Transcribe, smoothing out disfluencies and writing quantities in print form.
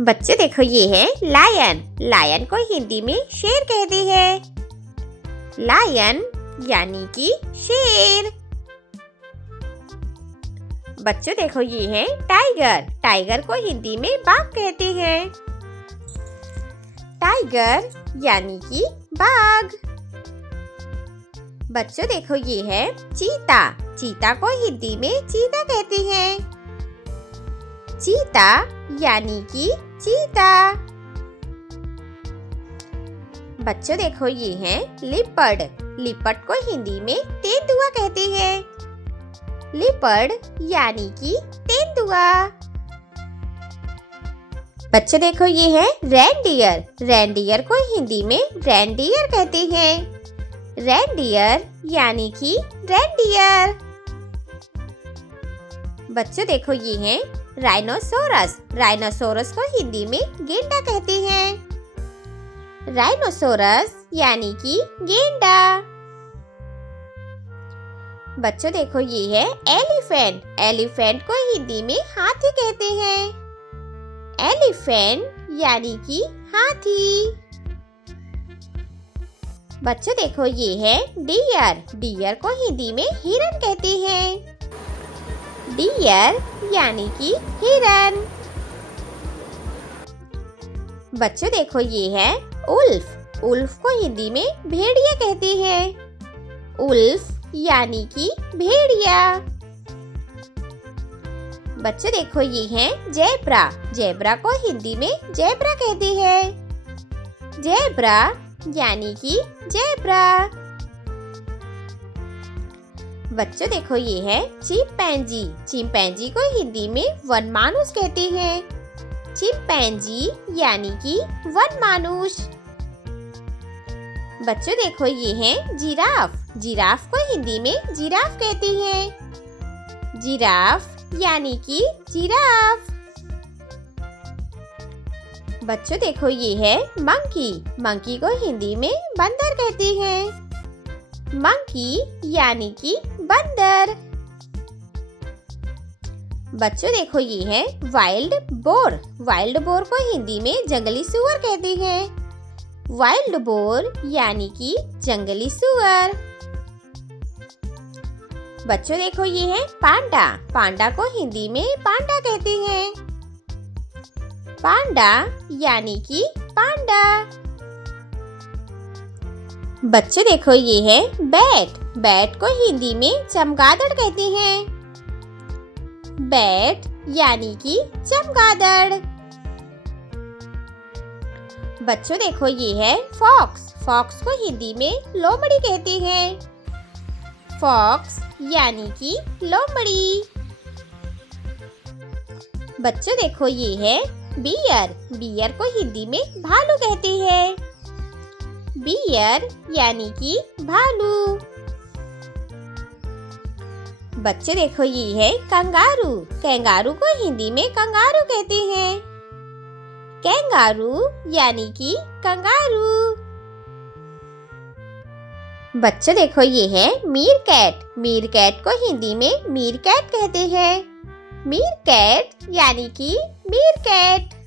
बच्चे देखो ये है लायन। लायन को हिंदी में शेर कहते हैं। लायन यानी कि शेर। बच्चों देखो ये है टाइगर। टाइगर को हिंदी में बाघ कहते हैं। टाइगर यानी कि बाघ। बच्चों देखो ये है चीता। चीता को हिंदी में चीता कहते हैं। चीता यानी कि चीता। बच्चों देखो ये है लिपर्ड। लिपर्ड को हिंदी में तेंदुआ कहते हैं। लिपर्ड यानी कि तेंदुआ। बच्चों देखो ये है रेनडियर। रेनडियर को हिंदी में रेनडियर कहते हैं। रेनडियर यानी कि रेनडियर। बच्चों देखो ये है राइनोसोरस। राइनोसोरस को हिंदी में गेंडा कहते हैं। राइनोसोरस यानी कि गेंडा। बच्चों देखो ये है एलिफेंट। एलिफेंट को हिंदी में हाथी कहते हैं। एलिफेंट यानी कि हाथी। बच्चों देखो ये है डियर। डियर को हिंदी में हिरन कहते हैं। डियर यानी कि हिरन। बच्चों देखो ये है उल्फ। उल्फ को हिंदी में भेड़िया कहते हैं। उल्फ यानी कि भेड़िया। बच्चों देखो ये है जेब्रा। जेब्रा को हिंदी में जेब्रा कहते हैं। जेब्रा यानी कि जेब्रा। बच्चों देखो ये है चिंपैंजी। चिंपैंजी को हिंदी में वनमानुष कहते हैं। चिंपैंजी यानी कि वनमानुष। बच्चों देखो ये है जिराफ। जिराफ को हिंदी में जिराफ कहते हैं। जिराफ यानी कि जिराफ। बच्चों देखो ये है मंकी। मंकी को हिंदी में बंदर कहते हैं। मंकी यानी कि बंदर। बच्चों देखो ये है वाइल्ड बोर। वाइल्ड बोर को हिंदी में जंगली सुअर कहते हैं। वाइल्ड बोर यानी कि जंगली सुअर। बच्चों देखो ये है पांडा। पांडा को हिंदी में पांडा कहते हैं। पांडा यानी कि पांडा। बच्चों देखो ये है बैट। बैट को हिंदी में चमगादड़ कहते हैं। बैट यानी कि चमगादड़। बच्चों देखो ये है फॉक्स। फॉक्स को हिंदी में लोमड़ी कहते हैं। फॉक्स यानी कि लोमड़ी। बच्चों देखो ये है बियर। बियर को हिंदी में भालू कहते हैं। बियर यानी कि भालू। बच्चों देखो ये है कंगारू। कंगारू को हिंदी में कंगारू कहते हैं। कैंगारू यानी कि कंगारू। बच्चों देखो ये है मीरकैट। मीरकैट को हिंदी में मीरकैट कहते हैं। मीरकैट यानी कि मीरकैट।